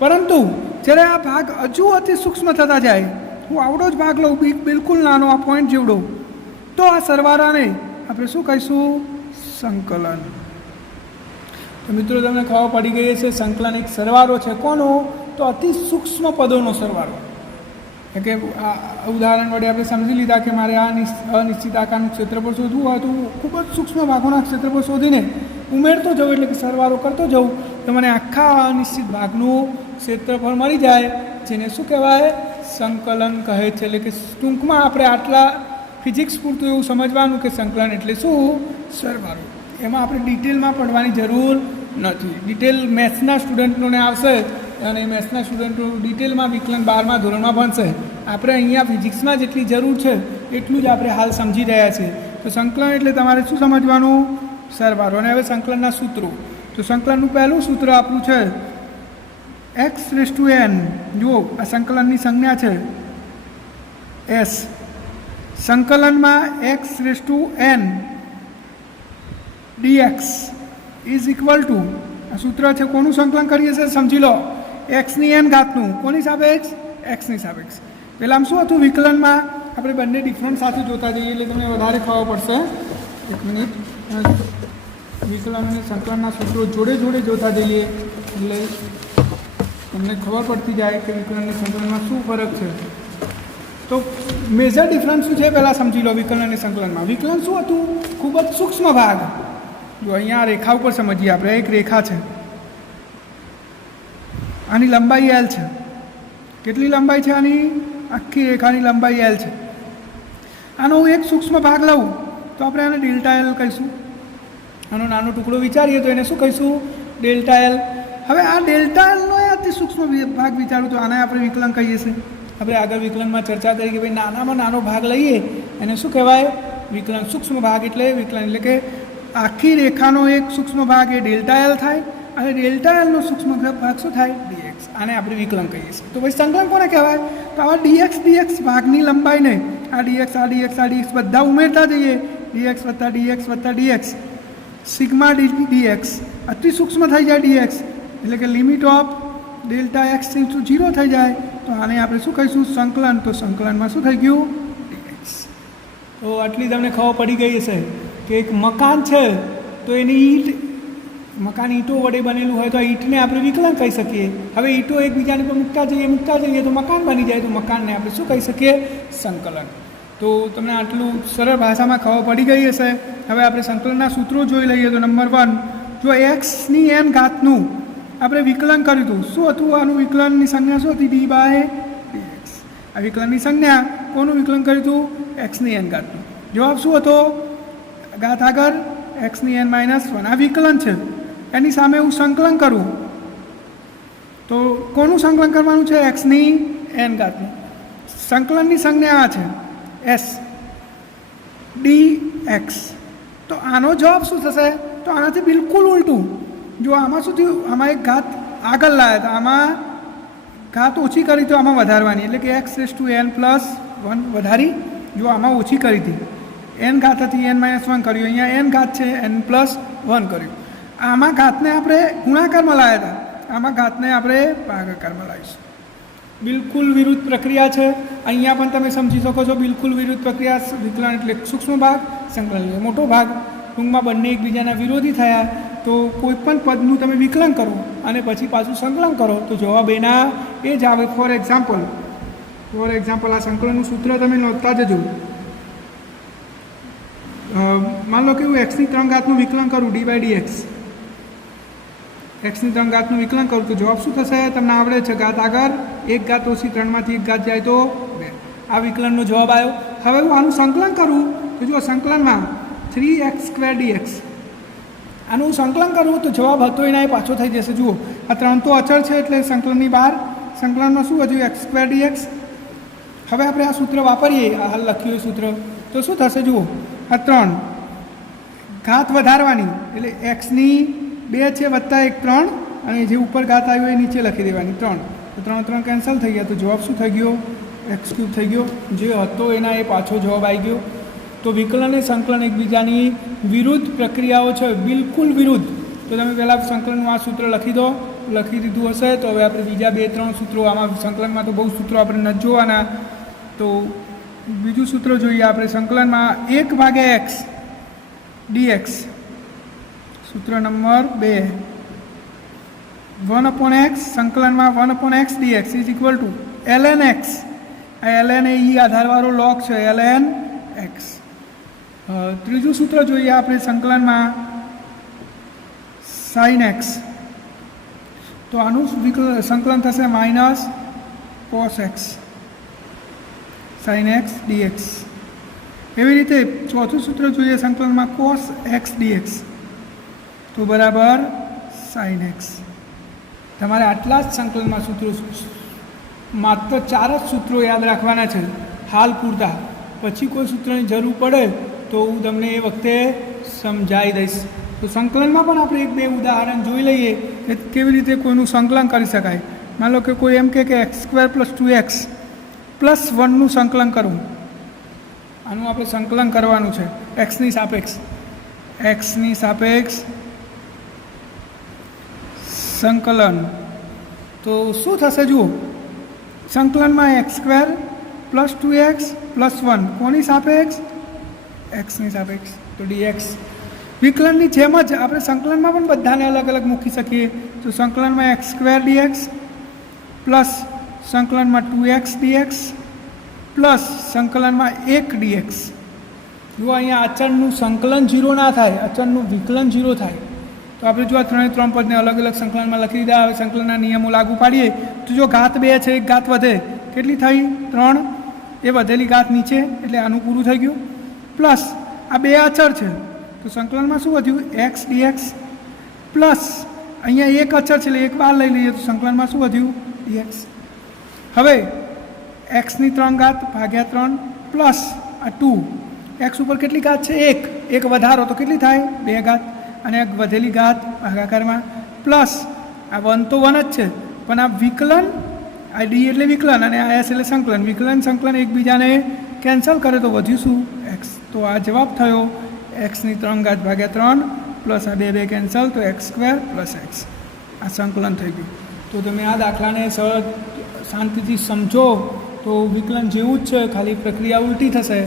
પરંતુ જ્યારે આ ભાગ હજુ અતિ સૂક્ષ્મ થતા જાય, હું આવડો જ ભાગ લઉં, બિલકુલ નાનો, આ પોઈન્ટ જેવડો, તો આ સરવાળાને આપણે શું કહીશું, સંકલન. તો મિત્રો તમને ખબર પડી ગઈ છે, સંકલન એક સરવાળો છે. કોનો? તો અતિ સૂક્ષ્મ પદોનો સરવાળો. કે આ ઉદાહરણ વડે આપણે સમજી લીધા કે મારે આ અનિશ્ચિત આકારનું ક્ષેત્રફળ શોધવું હોય તો ખૂબ જ સૂક્ષ્મ ભાગોના ક્ષેત્રફળ શોધીને ઉમેરતો જવું, એટલે કે સરવાળો કરતો જવું, તો મને આખા અનિશ્ચિત ભાગનું ક્ષેત્રફળ મળી જાય, જેને શું કહેવાય, સંકલન કહે છે. એટલે કે ટૂંકમાં આપણે આટલા ફિઝિક્સ પૂરતું એવું સમજવાનું કે સંકલન એટલે શું, સરવાળો. એમાં આપણે ડિટેલમાં પડવાની જરૂર નથી. ડિટેલ મેથ્સના સ્ટુડન્ટોને આવશે અને મેથ્સના સ્ટુડન્ટો ડિટેલમાં વિકલન 12મા ધોરણમાં ભણશે. આપણે અહીંયા ફિઝિક્સમાં જેટલી જરૂર છે એટલું જ આપણે હાલ સમજી રહ્યા છીએ. તો સંકલન એટલે તમારે શું સમજવાનું, સરવાળો. અને હવે સંકલનના સૂત્રો. તો સંકલનનું પહેલું સૂત્ર આપણું છે x⁴n. જુઓ, આ સંકલનની સંજ્ઞા છે s. સંકલનમાં x⁴n dx is equal two, આ સૂત્ર છે, કોનું સંકલન કરીએ છીએ સમજી લો, એક્સની n ઘાતનું. કોની સાપેક્ષ? એક્સની સાપેક્ષ. પહેલાં શું હતું, વિકલનમાં આપણે બંને ડિફરન્ટ સાથે જોતા જઈએ એટલે તમને વધારે ખબર પડશે. એક મિનિટ. વિકલન અને સંકલનના સૂત્રો જોડે જોડે જોતા જઈએ એટલે તમને ખબર પડતી જાય કે વિકલન અને સંકલનમાં શું ફરક છે. તો મેજર ડિફરન્સ શું છે પહેલાં સમજી લો. વિકલન અને સંકલનમાં વિકલન શું હતું, ખૂબ જ સૂક્ષ્મ ભાગ. જો અહીંયા રેખા ઉપર સમજીએ આપણે, એક રેખા છે, આની લંબાઈ L છે. કેટલી લંબાઈ છે આની? આખી રેખાની લંબાઈ L છે. આનો હું એક સૂક્ષ્મ ભાગ લઉં તો આપણે આને ΔL કહીશું. આનો નાનો ટુકડો વિચારીએ તો એને શું કહીશું, ΔL. હવે આ ΔLનો અતિ સૂક્ષ્મ ભાગ વિચારું તો આને આપણે વિકલન કહીએ છીએ. આપણે આગળ વિકલનમાં ચર્ચા કરી કે ભાઈ નાનામાં નાનો ભાગ લઈએ એને શું કહેવાય, વિકલન. સૂક્ષ્મ ભાગ એટલે વિકલન, એટલે કે આખી રેખાનો એક સૂક્ષ્મ ભાગ એ ΔL થાય અને ΔLનો સૂક્ષ્મ ભાગ શું થાય, dx. આને આપણે વિકલન કહીએ છીએ. તો ભાઈ સંકલન કોને કહેવાય, તો આવા dx ભાગની લંબાઈને આ dx બધા ઉમેરતા જઈએ, dx વત્તા dx સિગ્મા dx અતિ સૂક્ષ્મ થઈ જાય dx, એટલે કે લિમિટ ઓફ Δx 0 થઈ જાય. તો આને આપણે શું કહીશું, સંકલન. તો સંકલનમાં શું થઈ ગયું, dx. તો આટલી તમને ખબર પડી ગઈ હશે કે એક મકાન છે તો એની મકાન ઈંટો વડે બનેલું હોય તો ઈંટને આપણે વિકલન કહી શકીએ. હવે ઈંટો એકબીજાની પર મૂકતા જઈએ તો મકાન બની જાય, તો મકાનને આપણે શું કહી શકીએ, સંકલન. તો તમને આટલું સરળ ભાષામાં ખબર પડી ગઈ હશે. હવે આપણે સંકલનના સૂત્રો જોઈ લઈએ. તો નંબર 1, જો એક્સની n ઘાતનું આપણે વિકલન કર્યું હતું, શું હતું આનું વિકલનની સંજ્ઞા શું હતી, d/dx. આ વિકલનની સંજ્ઞા કોનું વિકલન કર્યું હતું, એક્સની n ઘાતનું. જવાબ શું હતો, ઘાત આગળ x⁻1. આ વિકલન છે, એની સામે હું સંકલન કરું તો કોનું સંકલન કરવાનું છે, x⁻n ઘાતનું. સંકલનની સંજ્ઞા આ છે s dx. તો આનો જવાબ શું થશે, તો આનાથી બિલકુલ ઉલટું. જો આમાં શું થયું, આમાં એક ઘાત આગળ લાવ્યા હતા, આમાં ઘાત ઓછી કરી તો આમાં વધારવાની, એટલે કે x⁻n+1 વધારી, જો આમાં ઓછી કરી હતી, n ઘાત હતી n-1 કર્યું, અહીંયા n ઘાત છે n+1 કર્યું. આમાં ઘાતને આપણે ગુણાકારમાં લાવ્યા હતા, આમાં ઘાતને આપણે ભાગાકારમાં લાવીશું. બિલકુલ વિરુદ્ધ પ્રક્રિયા છે. અહીંયા પણ તમે સમજી શકો છો બિલકુલ વિરુદ્ધ પ્રક્રિયા. વિકલન એટલે સૂક્ષ્મ ભાગ, સંકલન એટલે મોટો ભાગ. ટૂંકમાં બંને એકબીજાના વિરોધી થયા. તો કોઈ પણ પદનું તમે વિકલન કરો અને પછી પાછું સંકલન કરો તો જવાબ એના એ જ આવે. ફોર એક્ઝામ્પલ આ સંકલનનું સૂત્ર તમે નોંધતા જજો. માન લો કે હું એક્સની 3 ઘાતનું વિકલન કરું d/dx. એક્સની 3 ઘાતનું વિકલન કરું તો જવાબ શું થશે? તમને આવડે છે ઘાત આગળ 1 ઘાત ઓછી 3માંથી 1 ઘાત જાય તો 2. આ વિકલનનો જવાબ આવ્યો. હવે હું આનું સંકલન કરું તો જો સંકલનમાં 3x² dx આનું સંકલન કરું તો જવાબ હતો એના એ પાછો થઈ જશે. જુઓ આ 3 તો અચળ છે એટલે સંકલનની બહાર. સંકલનમાં શું વધ્યું? x² dx. હવે આપણે આ સૂત્ર વાપરીએ, આ હાલ લખ્યું એ સૂત્ર, તો શું થશે? જુઓ આ 3 ઘાત વધારવાની એટલે એક્સની 2 છે વત્તા 1 3 અને જે ઉપર ઘાત આવ્યો એ નીચે લખી દેવાની 3. તો 3 કેન્સલ થઈ ગયા તો જવાબ શું થઈ ગયો? x³ થઈ ગયો. જે હતો એના એ પાછો જવાબ આવી ગયો. તો વિકલન અને સંકલન એકબીજાની વિરુદ્ધ પ્રક્રિયાઓ છે, બિલકુલ વિરુદ્ધ. તો તમે પહેલાં સંકલનનું આ સૂત્ર લખી દીધું હશે. તો હવે આપણે બીજા 2-3 સૂત્રો, આમાં સંકલનમાં તો બહુ સૂત્રો આપણે નથી જોવાના. તો બીજું સૂત્ર જોઈએ આપણે સંકલનમાં 1/x dx. સૂત્ર નંબર 2 1/x સંકલનમાં 1/x dx is equal two ln x. આ ln એ આધારવાળો લોગ છે, ln x. ત્રીજું સૂત્ર જોઈએ આપણે સંકલનમાં sin x. તો આનું સંકલન થશે -cos x sin x dx. એવી રીતે ચોથું સૂત્ર જોઈએ સંકલનમાં cos x dx તો બરાબર sin x. તમારે આટલા જ સંકલનમાં સૂત્રો, માત્ર 4 જ સૂત્રો યાદ રાખવાના છે હાલ પૂરતા. પછી કોઈ સૂત્રની જરૂર પડે તો હું તમને એ વખતે સમજાવી દઈશ. તો સંકલનમાં પણ આપણે 1-2 ઉદાહરણ જોઈ લઈએ કે કેવી રીતે કોઈનું સંકલન કરી શકાય. માન લો કે કોઈ એમ કે x² + 2x + 1નું સંકલન કરવું. આનું આપણે સંકલન કરવાનું છે એક્સની સાપેક્ષ સંકલન. તો શું થશે? જુઓ સંકલનમાં x² + 2x + 1 કોની સાપેક્ષ? એક્સની સાપેક્ષ. તો dx. વિકલનની જેમ જ આપણે સંકલનમાં પણ બધાને અલગ અલગ મૂકી શકીએ. તો સંકલનમાં x² dx પ્લસ સંકલનમાં 2x dx પ્લસ સંકલનમાં 1 dx. જો અહીંયા અચળનું સંકલન 0 ના થાય, અચળનું વિકલન 0 થાય. તો આપણે જો આ 3 પદને અલગ અલગ સંકલનમાં લખી દીધા. હવે સંકલનના નિયમો લાગુ પાડીએ તો જો ઘાત 2 છે, 1 ઘાત વધે, કેટલી થઈ? 3. એ વધેલી ઘાત નીચે એટલે આનું પૂરું થઈ ગયું. પ્લસ આ 2 અચળ છે તો સંકલનમાં શું વધ્યું? x dx પ્લસ અહીંયા 1 અચળ છે એટલે 1 બહાર લઈ લઈએ તો સંકલનમાં શું વધ્યું? dx. હવે એક્સની 3 ઘાત ભાગ્યા 3 પ્લસ આ 2. એક્સ ઉપર કેટલી ઘાત છે? 1 વધારો તો કેટલી થાય? 2 ઘાત. અને વધેલી ઘાત ભાગાકારમાં પ્લસ આ 1 તો 1 જ છે પણ આ વિકલન, આ ડી એટલે વિકલન અને આ એસ એટલે સંકલન. સંકલન એકબીજાને કેન્સલ કરે તો વધ્યું શું? એક્સ. તો આ જવાબ થયો એક્સની 3 ઘાત ભાગ્યા 3 પ્લસ આ 2 કેન્સલ તો x² + x. આ સંકલન થઈ ગયું. તો તમે આ દાખલાને સરળ શાંતિથી સમજો તો વિકલન જેવું જ છે, ખાલી પ્રક્રિયા ઉલટી થશે.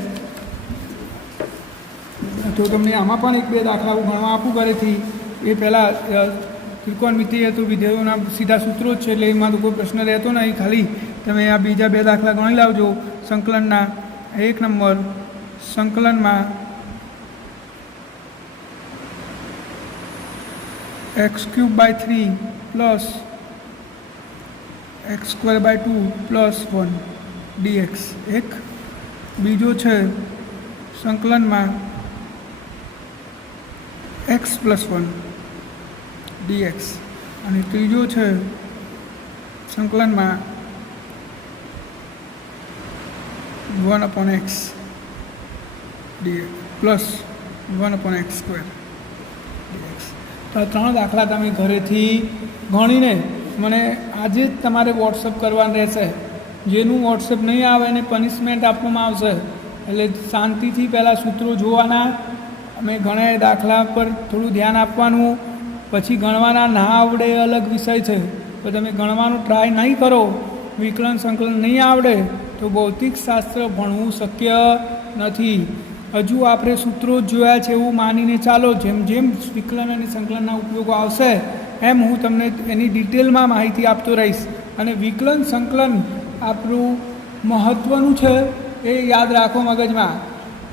તો તમને આમાં પણ 1-2 દાખલા ગણવા આપું ઘરેથી. એ પહેલાં ત્રિકોણમિતિય તો વિધેયોના સીધા સૂત્રો જ છે એટલે એમાં તો કોઈ પ્રશ્ન રહેતો નહીં. ખાલી તમે આ બીજા 2 દાખલા ગણી લાવજો. સંકલનના 1 નંબર સંકલનમાં x³/3 plus x²/2 plus 1 dx. એક બીજો છે સંકલનમાં x + 1 dx અને ત્રીજો છે સંકલનમાં 1/x dx plus 1/x² dx. તો આ 3 દાખલા તમે ઘરેથી ગણીને મને આજે જ તમારે વોટ્સઅપ કરવાનું રહેશે. જેનું વોટ્સઅપ નહીં આવે એને પનિશમેન્ટ આપવામાં આવશે. એટલે શાંતિથી પહેલાં સૂત્રો જોવાના, અમે ગણાય દાખલા પર થોડું ધ્યાન આપવાનું. પછી ગણવાના ના આવડે અલગ વિષય છે, તો તમે ગણવાનું ટ્રાય નહીં કરો વિકલન સંકલન નહીં આવડે તો ભૌતિક શાસ્ત્ર ભણવું શક્ય નથી. હજુ આપણે સૂત્રો જ જોયા છે એવું માનીને ચાલો. જેમ જેમ વિકલન અને સંકલનના ઉપયોગો આવશે એમ હું તમને એની ડિટેલમાં માહિતી આપતો રહીશ. અને વિકલન સંકલન આપણું મહત્ત્વનું છે એ યાદ રાખો મગજમાં.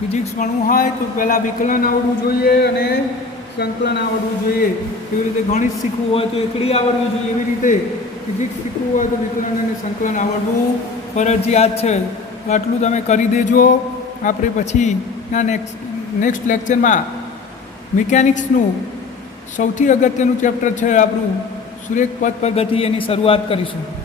ફિઝિક્સ ભણવું હોય તો પહેલાં વિકલન આવડવું જોઈએ અને સંકલન આવડવું જોઈએ. એવી રીતે ગણિત શીખવું હોય તો એકડી આવડવું જોઈએ. એવી રીતે ફિઝિક્સ શીખવું હોય તો વિકલન અને સંકલન આવડવું ફરજિયાત છે. તો આટલું તમે કરી દેજો. આપણે પછીના નેક્સ્ટ લેક્ચરમાં મિકેનિક્સનું સૌથી અગત્યનું ચેપ્ટર છે આપણું સુરેખ પદ પદ્ધતિ, એની શરૂઆત કરીશું.